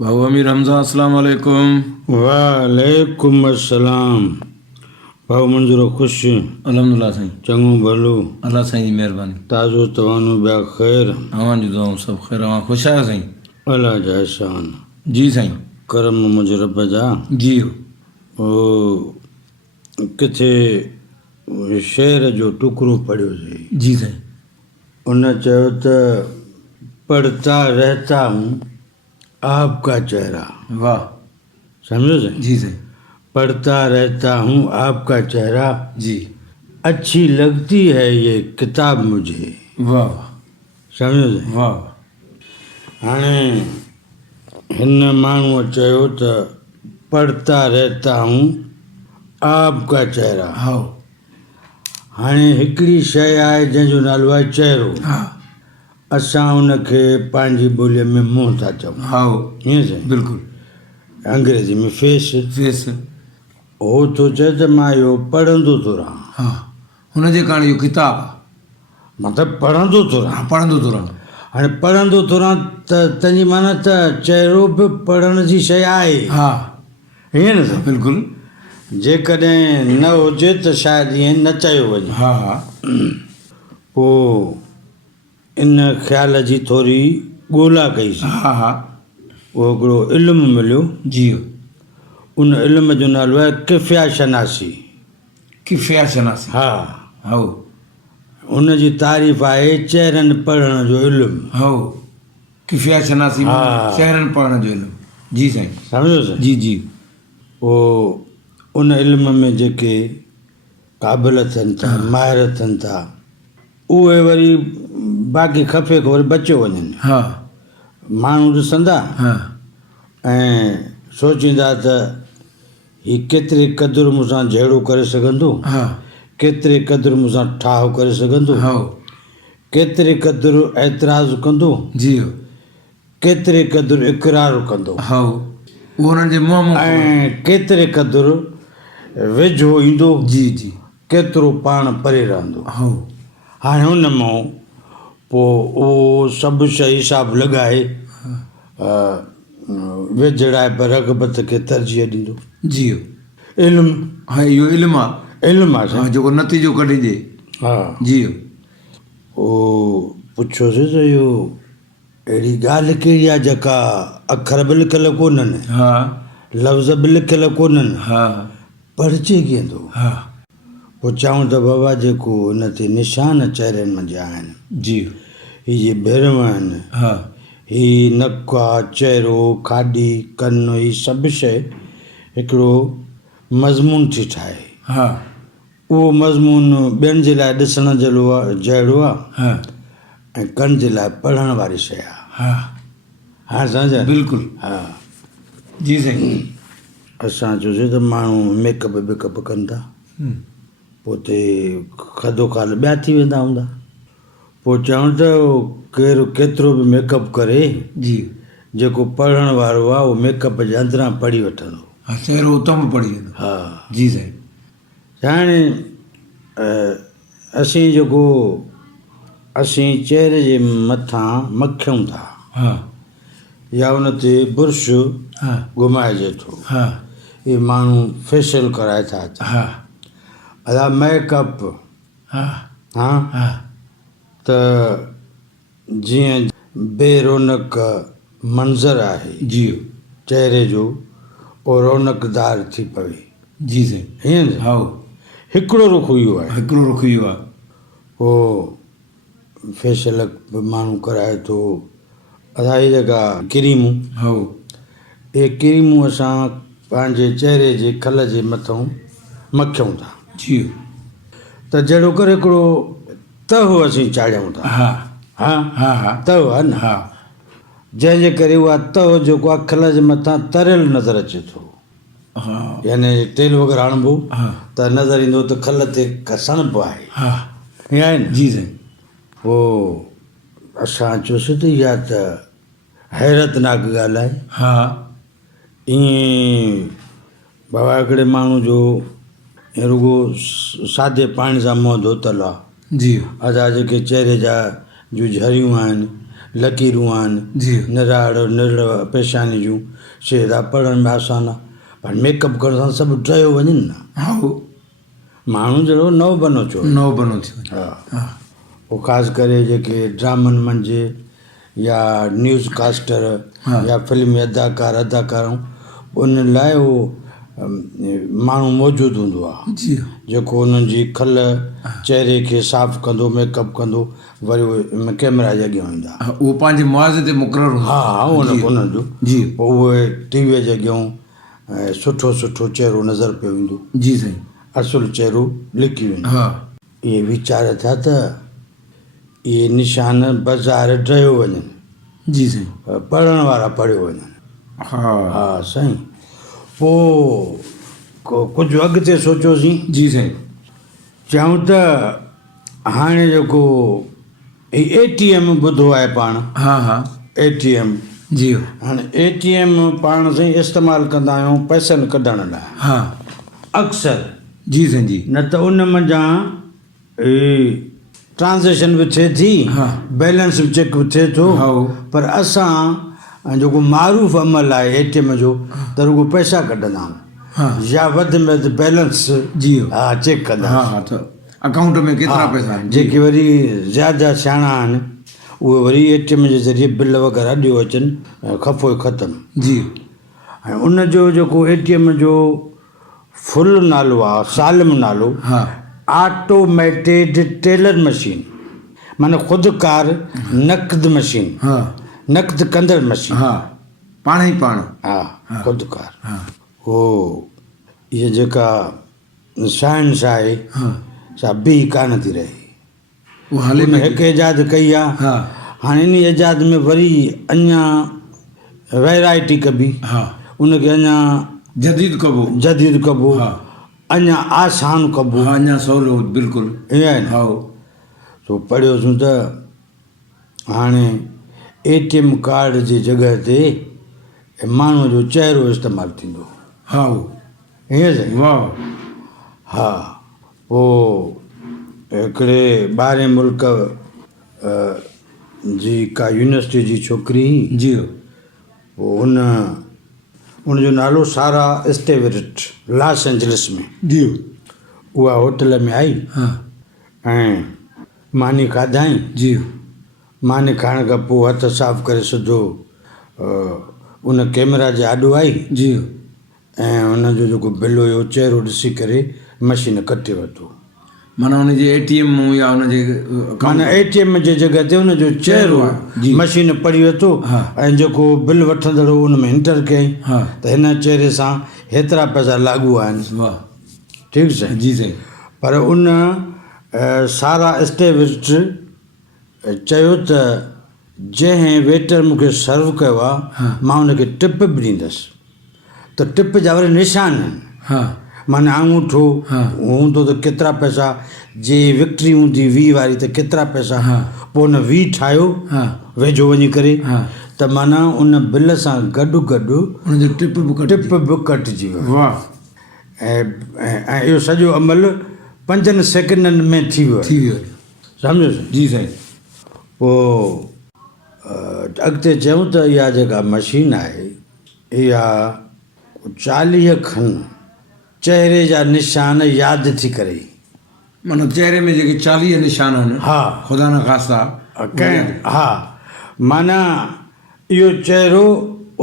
भाऊ अमीर हमज़ा अस्सलाम वालेकुम। वालेकुम अस्सलाम। भाऊ मंज़ूर ख़ुश अल्हम्दुलिल्लाह साईं, चङो भलो अल्लाह साईं जी महिरबानी। ताज़ो तवानो ॿिया ख़ैर अवां जी दुआऊं सभु ख़ैर। अवां ख़ुशि आहियो साईं? अल्लाह जा एहसान जी साईं। करम मुंहिंजे रब जा। जी ओ किथे शेर जो टुकड़ो पढ़ियोसीं, जी साईं। उन चयो त पढ़ता रहता हूँ आपका चेहरा। वाह। समझो साईं? जी साईं। पढ़ता रहता हूँ आपका चेहरा, जी। अच्छी लगती है ये किताब मुझे। वाह समझो साईं? वाह। हाणे हिन माण्हूअ चयो त पढ़ता रहता हूँ आपका चेहरा। हा हाणे हिकिड़ी शइ आहे जंहिंजो नालो आहे चहिरो। हा असां उनखे पंहिंजी ॿोलीअ में मुंहुं था चऊं। हा ईअं साईं? बिल्कुलु। अंग्रेज़ी में फेस। फेस। हो थो चए त मां इहो पढ़ंदो थो रहां। हा, हुनजे कारण इहो किताबु आहे। मतिलबु पढ़ंदो थो रहां। पढ़ंदो थो रहां। हाणे पढ़ंदो थो रहां त तंहिंजी माना त चहिरो बि पढ़ण जी शइ आहे। हा हीअं न साईं? बिल्कुलु। जेकॾहिं न हुजे त शायदि ईअं न चयो वञे। हा हा। पोइ इन ख़्याल जी थोरी ॻोल्हा कईसीं। हा हा। उहो हिकिड़ो इल्मु मिलियो। जी। उन इल्म जो नालो आहे किफ़िया शनासी। किफ़िया शनासी। हा। हा उन जी तारीफ़ आहे चहिरनि पढ़ण जो इल्मु। हा। किफ़िया शनासी हा। चहिरनि पढ़ण जो इल्मु। जी साईं। सम्झो साईं? जी जी। पोइ उन इल्म में जेके क़ाबिल थियनि था, माहिर थियनि था, उहे वरी बाक़ी खपे वरी बचियो वञनि। हा। माण्हू ॾिसंदा हा ऐं सोचींदा त हीउ केतिरे क़दुरु मूंसां जहिड़ो करे सघंदो, हा केतिरे क़दुरु मूंसां ठाहु करे सघंदो, हा। केतिरे क़दुरु एतिराज़ु कंदो, जी। केतिरे क़दुरु इक़रारु कंदो, हा उहो हुननि जे मुंहुं ऐं केतिरे क़दुरु वेझो ईंदो, जी जी, केतिरो पाण परे रहंदो। हा। हाणे हुन मां पोइ उहो सभु शइ हिसाबु लॻाए वेझड़ाए पर रग़बत खे तरजीह ॾींदो। जी। इल्मु। हा इहो इल्मु आहे। इल्मु आहे साईं। जेको नतीजो कढी ॾे। हा। जी। पोइ पुछियोसि त इहो अहिड़ी ॻाल्हि कहिड़ी आहे जेका अखर बि लिखियल कोन्हनि, हा लफ़्ज़ बि लिखियल कोन्हनि, हा पढ़िजे कीअं थो? हा। पोइ चऊं त बाबा जेको हिन ते निशान चहिरनि मंझि आहिनि, जी। हीअ जे भेरव आहिनि, हा हीअ नकु आहे, चहिरो, खाॾी, कनु, हीअ सभु शइ हिकिड़ो मज़मून थी ठाहे। हा। उहो मज़मून ॿियनि जे लाइ ॾिसण जहिड़ो आहे हा ऐं कनि जे लाइ पढ़ण वारी शइ आहे। हा। हाणे सम्झ? बिल्कुलु। हा। जी साईं। असां चयोसीं त माण्हू मेकअप वेकअप कनि था, पोइ ते खदो खाल ॿिया थी वेंदा हूंदा। पोइ चऊं त केरु केतिरो बि मेकअप करे, जी। जेको पढ़ण वारो आहे उहो मेकअप जे अंदरां पढ़ी वठंदो। हा चहिरो उतां बि पढ़ी वेंदो। हा। जी साईं। हाणे असीं चहिरे जे मथां मखियूं था, हा या उन ते बुर्श हा घुमाइजे थो, हा इहे माण्हू फेशियल कराए था अचनि। हा अला मेकअप। हा हा। हा त जीअं बेरौनक मंज़र आहे जी चहिरे जो, उहो रौनकदार थी पवे। जी साईं। हीअं न? हा हिकिड़ो रुख़ इहो आहे। हिकिड़ो रुख़ इहो आहे। पोइ फेशियल बि माण्हू कराए थो। असां इहे जेका क्रीमूं, हा इहे क्रीमूं असां पंहिंजे चहिरे जे खल जे मथां मखियूं था। जी। त जहिड़ो करे हिकिड़ो तहु असीं चाढ़ियूं था। हा हा हा हा तहु आहे न? हा जंहिंजे करे उहा तहु जेको आहे खल जे मथां तरियल नज़र अचे थो। हा यानी तेल वग़ैरह हणिबो हा त नज़र ईंदो त खल ते सणिबो आहे। हा ईअं आहे न? जी साईं। पोइ असां चयोसीं त इहा त हैरतनाक ॻाल्हि आहे। हा ईअं बाबा हिकिड़े माण्हू जो रुॻो सादे पाणी सां मुंहुं धोतल आहे। जी। असां जेके चहिरे जा जूं झरियूं आहिनि लकीरूं आहिनि जी निराड़ निड़ पेशानी जूं शेरा पढ़ण में आसान आहे पर मेकअप करण सां सभु ड्रायो वञनि न हा उहो माण्हू जहिड़ो नओ बनो थियो नओं बनो थी वञे हा हा पोइ ख़ासि करे जेके ड्रामनि मंझि या न्यूज़ कास्टर हा। या फिल्मी अदाकारूं उन लाइ उहो माण्हू मौजूदु हूंदो आहे जी जेको उन्हनि जी खल चहिरे खे साफ़ु कंदो मेकअप कंदो वरी उहे कैमरा जे अॻियां ईंदा हा, उहो पंहिंजे मुआवज़े ते मुक़ररु हूंदो हा उन्हनि जो जी पोइ उहे टीवीअ जे अॻियां सुठो सुठो चहिरो नज़र पियो ईंदो जी साईं असुलु चहिरो लिकी वेंदो हा इहे वीचार थिया त इहे निशान बाज़ारि ड्रायो वञनि जी साईं पढ़ण वारा पढ़ियो वञनि हा हा साईं पोइ कुझु अॻिते सोचियोसीं जी साईं चयूं त हाणे जेको ATM ॿुधो आहे पाण हा हा ATM जी हाणे ATM पाण साईं इस्तेमालु कंदा आहियूं पैसनि कढण लाइ हा अक्सर जी साईं जी न त उन मंझां ट्रांज़ेक्शन बि थिए थी हा। बैलेंस बि चेक बि थिए थो हा। पर असां जेको मारूफ़ अमल आहे ATM जो त रुॻो पैसा कढंदा आहियूं हा या वधि में वधि बैलेंस जी हा चेक कंदा हा हा त अकाउंट में केतिरा पैसा आहिनि जेके वरी ज़्यादा सियाणा आहिनि उहे वरी ATM जे ज़रिए बिल वग़ैरह ॾियो अचनि खफ़ो ख़तमु जी ऐं उनजो जेको ATM जो फुल नालो आहे सालिम नालो हा ऑटोमेटेड टेलर मशीन माना ख़ुदकार नक़द मशीन हा नक़द कंदड़ मशीन हा पाण ई पाण हा ख़ुदकार हा हो इहा जेका साइंस आहे हा सा बीह कान थी रहे उहो हले उन में हिकु इजाद कई आहे हा हाणे इन इजाद में वरी अञा वैराइटी कबी हा उनखे अञा जदीद कबो जदीद कबो हा अञा आसान कबो हा अञा सवलो बिल्कुलु ईअं आहे न हा तो पढ़ियोसीं त हाणे ATM कार्ड जी जॻह ते माण्हूअ जो चहिरो इस्तेमालु थींदो हा ईअं साईं वाह हा पोइ हिकिड़े ॿाहिरें मुल्क जी का यूनिवर्सिटी जी छोकिरी जी पोइ उनजो नालो सारा स्टेवेरिट लॉस एंजलिस में जी उहा होटल में आई हा ऐं मानी खाधाई जी मानी खाइण खां पोइ हथ साफ़ु करे सिधो उन कैमरा जे आॾो आई जी ऐं उनजो जेको बिल हुयो चहिरो ॾिसी करे मशीन कटे वरितो माना हुनजे ATM या हुनजे माना ATM जे जॻह ते हुनजो चहिरो जी। मशीन पढ़ी वरितो हा। ऐं जेको बिल वठंदड़ उन में इंटर कयईं हा त हिन चहिरे सां हेतिरा पैसा लागू आहिनि वाह ठीकु साईं जी साईं पर उन सारा स्टेविट चयो त जंहिं वेटर मूंखे सर्व कयो आहे हा। मां हुनखे टिप बि ॾींदुसि त टिप जा वरी निशान आहिनि हा माना आङूठो हा। हूंदो त केतिरा पैसा जे विक्ट्री हूंदी 20 वारी त केतिरा पैसा हा। पोइ हुन 20 ठाहियो हा वेझो वञी करे हा त माना उन बिल सां गॾु गॾु हुनजो टिप बि टिप बि कटिजी वियो वाह ऐं इहो सॼो अमल 5 सेकंडनि में थी वियो थी वियो सम्झो जी साईं पोइ अॻिते चयूं त इहा जेका मशीन आहे इहा 40 खनि चहिरे जा निशान यादि थी करे माना चहिरे में जेके 40 निशान आहिनि हा ख़ुदा न ख़ास्ता कंहिं हा माना इहो चहिरो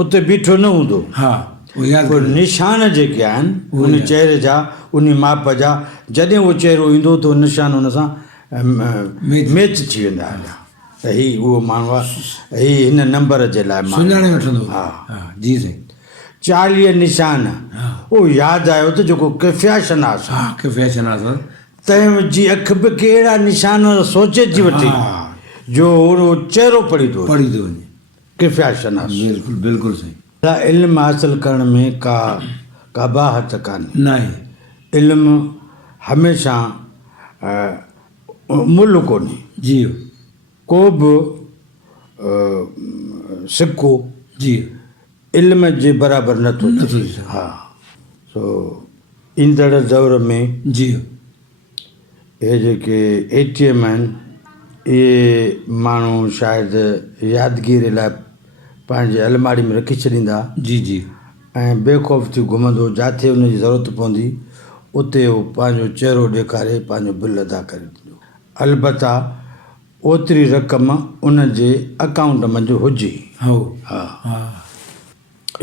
उते बीठो न हूंदो हा उहो यादि पोइ करे। निशान जेके आहिनि उहे उन यादि। चहिरे जा उन माप जा जॾहिं उहो चहिरो ईंदो त उहो निशान हुन सां मैच थी वेंदा आहिनि त हीउ उहो माण्हू आहे हीउ हिन नंबर जे लाइ माण्हू सुञाणे वठंदो हा हा जी साईं 40 निशान हा उहो यादि आयो त जेको किफ़िया शनास हा के फैशन आहे सर तंहिंजी अखि बि कहिड़ा निशान सोचे थी वठी हा। जो उहो चहिरो पढ़ी थो पढ़ी थो वञे किफ़िया शनास बिल्कुलु बिल्कुलु सही इल्मु हासिलु करण में का बाहत कान्हे न आहे इल्मु हमेशह मुल्ह कोन्हे जी को बि सिक्को जी इल्म जे बराबरि नथो नथो थिए थी सघे। हा सो ईंदड़ दौर में जी इहे जेके ATM आहिनि इहे माण्हू शायदि यादगिरी लाइ पंहिंजे अलमारी में रखी छॾींदा जी जी ऐं बेखौफ़ थी घुमंदो, जिथे हुनजी ज़रूरत पवंदी उते उहो पंहिंजो चहिरो ॾेखारे पंहिंजो बिल अदा करे ॾींदो। अलबत्ता ओतिरी रक़म उन जे अकाउंट मंझि हुजे। हो हा हा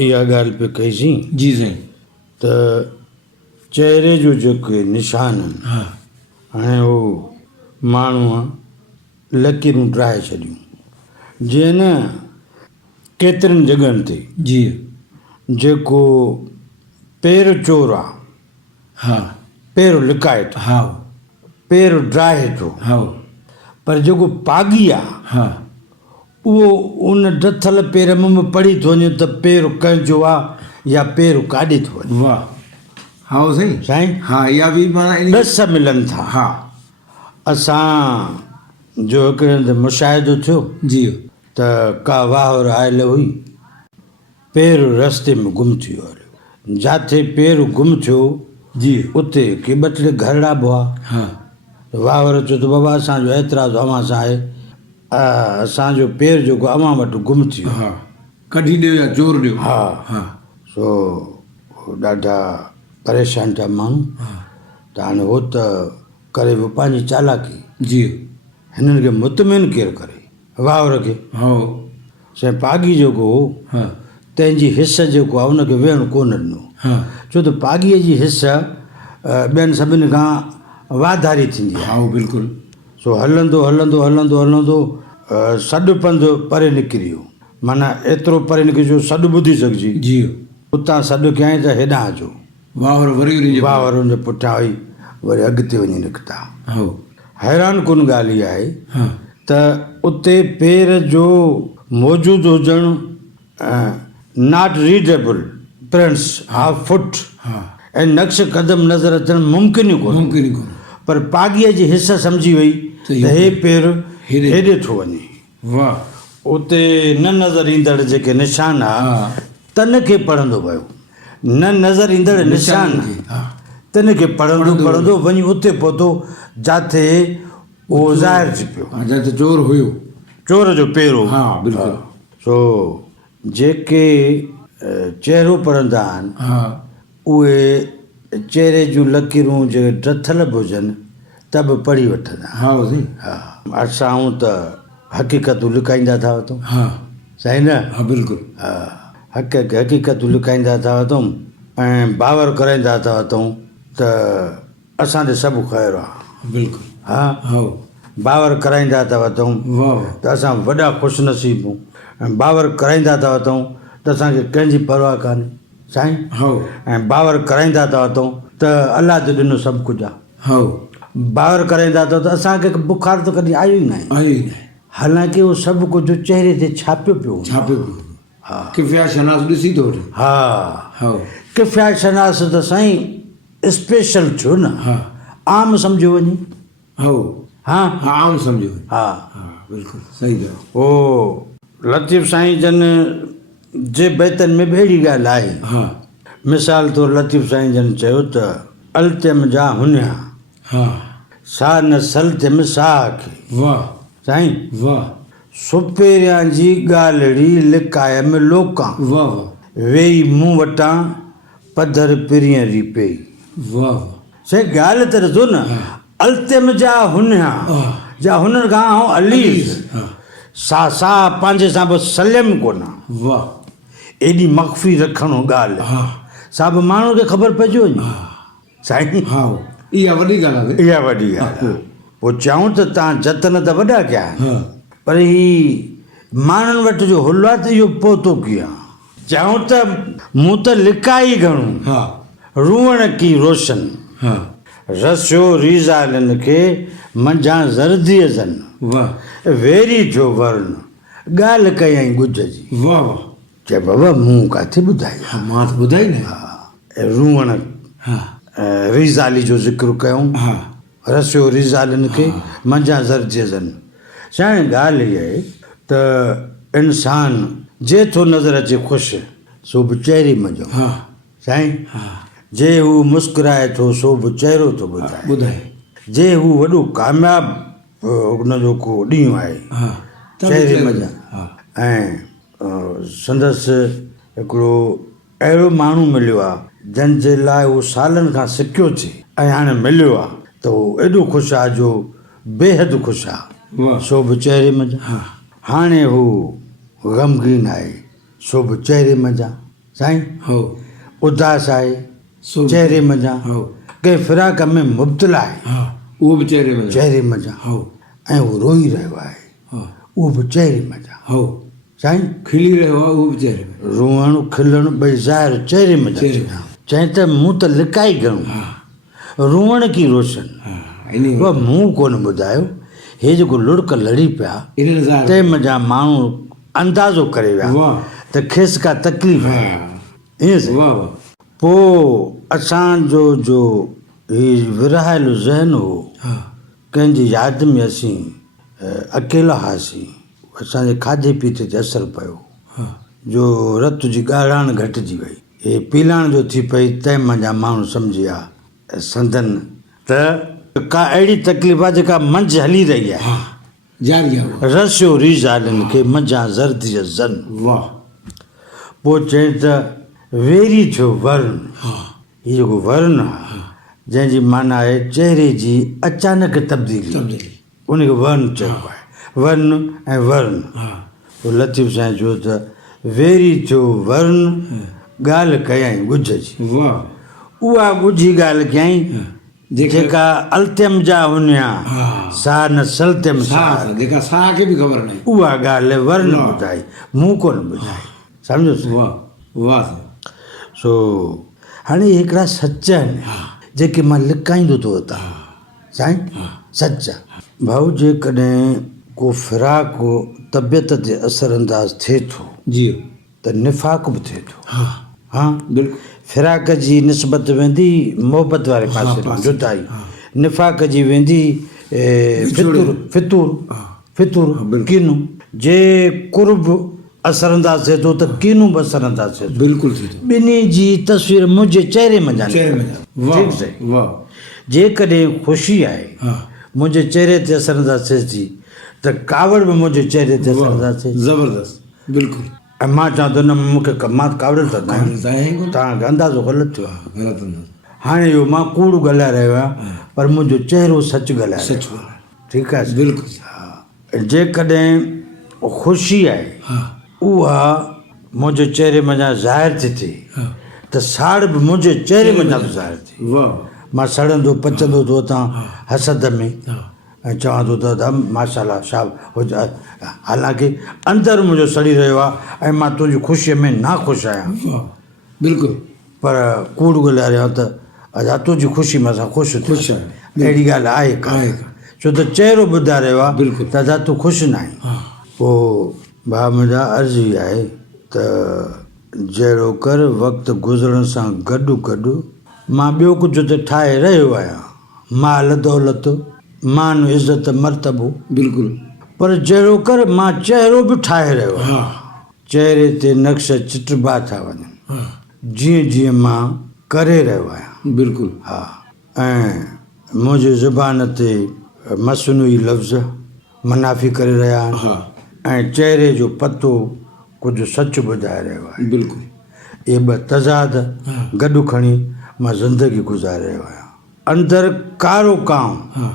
इहा ॻाल्हि पे कईसीं जी साईं त चहिरे जो जेके निशान आहिनि, हा हाणे उहो माण्हूअ लकीरूं ठाहे छॾियूं जीअं न केतिरनि जॻहियुनि ते जी जेको पेर चोर आहे, हा पेर लिकाए थो, हा पेर ड्राहे थो, हा पर जेको पागी आहे हा उहो उन ॾथल पेर में पढ़ी थो वञे त पेर कंहिंजो आहे या पेर काॾे थो वञे। वाह हा साईं साईं हा इहा बि माना इन ॾस मिलनि था। हा असां जो हिकिड़े हंधि मुशाहिदो थियो जी त का वाहर आयल हुई, पेर रस्ते में गुम थी वियो हलियो। जिथे पेर गुम थियो जी उते के ॿ टे घरड़ा बि हुआ। हा वावर चयो त बाबा असांजो एतिराज़ु अव्हां सां आहे, असांजो पेर जेको अव्हां वटि गुम थी वियो। हा कढी ॾियो या चोर ॾियो हा हा सो ॾाढा परेशान थिया माण्हू। हा त हाणे उहो त करे वियो पंहिंजी चालाकी, जी हिननि खे मुतमिन केरु करे वावर खे। हो साईं पागी जेको हो हा तंहिंजी हिस जेको आहे उनखे वेहणु कोन ॾिनो, हा छो त पागीअ जी हिस ॿियनि सभिनी खां वाधारी थींदी आहे। हा बिल्कुलु सो हलंदो हलंदो हलंदो हलंदो सॾु पंधु परे निकिरी वियो, माना एतिरो परे निकिरी जो सॾु ॿुधी सघिजी। जी उतां सॾु कयईं त हेॾां अचो, वावर वरी वरी वावर हुन जे पुठियां वई वरी अॻिते वञी निकिता। हो हैरान कुन ॻाल्हि इहा आहे हा त उते पेर जो मौजूदु हुजणु not readable prints of foot हा ऐं नक्श कदम नज़र अचणु मुमकिन ई कोन्हे, मुमकिन ई कोन पर पागीअ जी हिस सम्झी वई त हे पेर हेॾे थो वञे। वाह उते न नज़र ईंदड़ जेके निशान आहे हा तन खे पढ़ंदो वियो, न नज़र ईंदड़ निशान हा तन खे पढ़ंदो पढ़ंदो वञी उते पहुतो जिथे उहो ज़ाहिर थी पियो हा जिते चोर हुयो चोर जो पेरो। हा बिल्कुलु सो जेके चहिरो पढ़ंदा आहिनि हा उहे चहिरे जूं लकीरूं जे ॾथल बि हुजनि त बि पढ़ी वठंदा। हा साईं हा असां त हक़ीक़तूं लिकाईंदा था वठूं हा साईं न। हा बिल्कुलु हा हक़ीक़तूं लिकाईंदा था वठूं ऐं बावर कराईंदा था वठूं त असां ते सभु ख़ैरु आहे। बिल्कुलु हा हा बावर कराईंदा था वठूं वाह त असां वॾा ख़ुशिनसीबूं, ऐं बावर कराईंदा था वठूं त असांखे कंहिंजी परवाह कान्हे साईं। हो ऐं बावर कराईंदा था वठूं त अलाह ते ॾिनो सभु कुझु आहे। हो बावर कराईंदा था त असांखे बुखार त कॾहिं आयो ई न आहे, आई न हालांकि उहो सभु कुझु चहिरे ते छापियो पियो हूंदो। छापे पियो हा किफ़िया शनास ॾिसी थो वठे हा हो किफ़िया शनास त साईं स्पेशल थियो न, हा आम सम्झो वञे। हो हा हा आम सम्झो हा हा बिल्कुलु सही ॻाल्हि ओ लतीफ़ साईं जन जे बैतनि में बि अहिड़ी ॻाल्हि आहे। हा मिसाल तौरु लतीफ़ साईं जन चयो त अलतम जा हुनिया हा सा न सलतम साह खे वाह साईं वाह सुपेरियां जी ॻाल्हिड़ी लिकाए में लोकां वाह वाह वेई मूं वटां पधर पिरीअ रीपे। वाह साईं ॻाल्हि त ॾिसो न, अलतम जा हुनिया जा हुनर खां ऐं अलीस हा सा पंहिंजे सां बि सलम कोन वाह एॾी मख़फ़ी रखणो ॻाल्हि हा सा बि माण्हू खे ख़बर पइजी वञे साईं। हा इहा वॾी ॻाल्हि आहे इहा वॾी ॻाल्हि आहे। पोइ चऊं त तव्हां जतन त वॾा कया आहिनि, हा पर ही माण्हुनि वटि जो हुलो आहे त इहो पहुतो कीअं। चऊं त मूं त लिकाई घणो हा रूअण की रोशन हा रसियो रीज़ालनि खे मंझां ज़रदीअ ज़न वाह वेरी थियो वर्ण ॻाल्हि कयईं ॻुझ जी। वाह वाह चए बाबा मूं किथे ॿुधाई हा मां त ॿुधाई न रूअण हा रीज़ाली जो ज़िक्र कयूं, हा रसियो रीज़ालनि खे मंझां ज़रदीअ ज़न। साईं ॻाल्हि इहा आहे त इंसान जेथो नज़र अचे ख़ुशि सो बि चहिरे मंझो हा साईं। हा जे हू मुस्कुराए थो सो बि चहिरो थो ॿुधाए, ॿुधाए जे हू वॾो कामयाबु उनजो को ॾींहुं आहे हा चहिरे मंझां हा ऐं संदसि हिकिड़ो अहिड़ो माण्हू मिलियो आहे जंहिंजे लाइ उहो सालनि खां सिकियो थिए ऐं हाणे मिलियो आहे त उहो एॾो ख़ुशि आहे जो बेहदि ख़ुशि आहे वाह सो बि चहिरे मंझां हा हाणे हू ग़मगीन आहे सो बि चहिरे मंझां साईं हो उदास आहे सो चहिरे मंझां हो कंहिं फिराक में मुब्तला आहे हा उहो बि चहिरे में चहिरे मंझां हो ऐं उहो रोई रहियो आहे हा उहो बि चहिरे मंझां हो साईं खिली रहियो आहे उहो बि चहिरे में रोअणु खिलणु ॿई ज़ाहिर चहिरे मंझां चहिरे थींदा। चई त मूं त लिकाई घणो हा रोअण की रोशन हा इन उहा मूं कोन ॿुधायो हे जेको लुड़क लड़ी पिया इन नज़ार तंहिं मंझां माण्हू अंदाज़ो करे विया वाह त खेसि का तकलीफ़ हा आहे ईअं सही वाह वाह पोइ असांजो जो हीउ विरहायल ज़हन हो हा कंहिंजी यादि में असीं अकेला हुआसीं असांजे खाधे पीते ते असरु पियो हा जो रत जी ॻाढ़ाण घटिजी वई हे पीलाण जो थी पई तंहिं मंझां माण्हू सम्झी विया संदन त का अहिड़ी तकलीफ़ आहे जेका मंझि हली रही आहे हा जारी आहे उहो। रसियो रीज़ालनि खे मंझां ज़र्दीअ ज़न वाह पोइ चई त वेरी थियो वर्ण हा हीउ जेको वर्ण आहे जंहिंजी माना आहे चहिरे जी अचानक तब्दीली तब्दीली उनखे वर्ण चइबो आहे वर्ण ऐं वर्ण हा पोइ लतीफ़ साईं चयो त वेरी थियो वर्ण ॻाल्हि कयईं ॻुझ जी वाह उहा ॻुझी ॻाल्हि कयईं जेका अल्त्यम जा हुनिया हा सा न सल्त्यम सा साह जेका साह खे बि ख़बर नाहे उहा ॻाल्हि वर्ण वाह। ॿुधाई मूं कोन ॿुधाई सम्झो वाह वाह सो हाणे हिकिड़ा सच आहिनि जेके मां लिकाईंदो थो वतां साईं सच आहे भाऊ जेकॾहिं को फिराक तबियत ते असरअंदाज़ थिए थो जी त निफ़ाक़ बि थिए थो हा हा बिल्कुलु फिराक जी निस्बत वेंदी मोहबत वारे पासे ॾांहुं, पासे, जुदाई निफ़ाक़ जी वेंदी फितूर बिल्कुलु। कीनू जे कुर्ब असरअंदाज़ थिए थो त कीनू बि असरअंदाज़ थिए थो बिल्कुलु थी थो ॿिन्ही जी तस्वीर मुंहिंजे चहिरे मंझां चहिरे में वाह ठीकु सही वाह जेकॾहिं ख़ुशी आहे हा मुंहिंजे चहिरे ते असरअंदाज़ थिए थी त कावड़ बि मुंहिंजे चहिरे ते असरअंदाज़ थिए थी ज़बरदस्त बिल्कुलु ऐं मां चवां थो न मूंखे मां कावड़ त न आहियां। ग़लति तव्हांखे अंदाज़ो ग़लति थियो आहे अंदाज़ हाणे इहो मां कूड़ ॻाल्हाए रहियो आहियां पर मुंहिंजो चहिरो सच ॻाल्हाए सच रहियो आहे ठीकु आहे बिल्कुलु हा जेकॾहिं ख़ुशी आहे हा उहा मुंहिंजे चहिरे मंझां ज़ाहिर थी थिए हा त साड़ बि मुंहिंजे चहिरे मंझां बि ज़ाहिर थिए वाह मां सड़ंदो पचंदो थो उतां हसद में हा ऐं चवां थो त माशाला शाह हुजे हालांकि अंदरि मुंहिंजो सड़ी रहियो आहे ऐं मां तुंहिंजी ख़ुशीअ में नाख़ुशि आहियां वाह बिल्कुलु पर कूड़ ॻाल्हाए रहियो त अञा तुंहिंजी ख़ुशी में असां ख़ुशि थियूं ख़ुशि आहियूं। अहिड़ी ॻाल्हि आहे आहे कान का। छो त चहिरो ॿुधाए रहियो आहे बिल्कुलु। त अदा तूं ख़ुशि न आहीं हा पोइ भाउ मुंहिंजा अर्ज़ु ई आहे त जहिड़ो कर वक़्तु गुज़रण सां गॾु गॾु मां ॿियो कुझु त ठाहे रहियो आहियां माल दौलत मान इज़त मर्तबो बिल्कुलु पर जहिड़ो कर मां चहिरो बि ठाहे रहियो आहियां हा चहिरे ते नक्श चिटबा था वञनि हा जीअं जीअं मां करे रहियो आहियां बिल्कुलु हा ऐं मुंहिंजी ज़ुबान ते मसनूई लफ़्ज़ मनाफ़ी करे रहिया आहिनि हा ऐं चहिरे जो पतो कुझु सच ॿुधाए रहियो आहे बिल्कुलु इहे ॿ तज़ाद गॾु खणी मां ज़िंदगी गुज़ारे रहियो आहियां अंदरि कारो कांव हा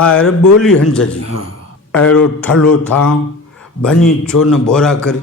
ॿाहिरि ॿोली हंज जी हा अहिड़ो ठलो थां भञी छो न बोरा करे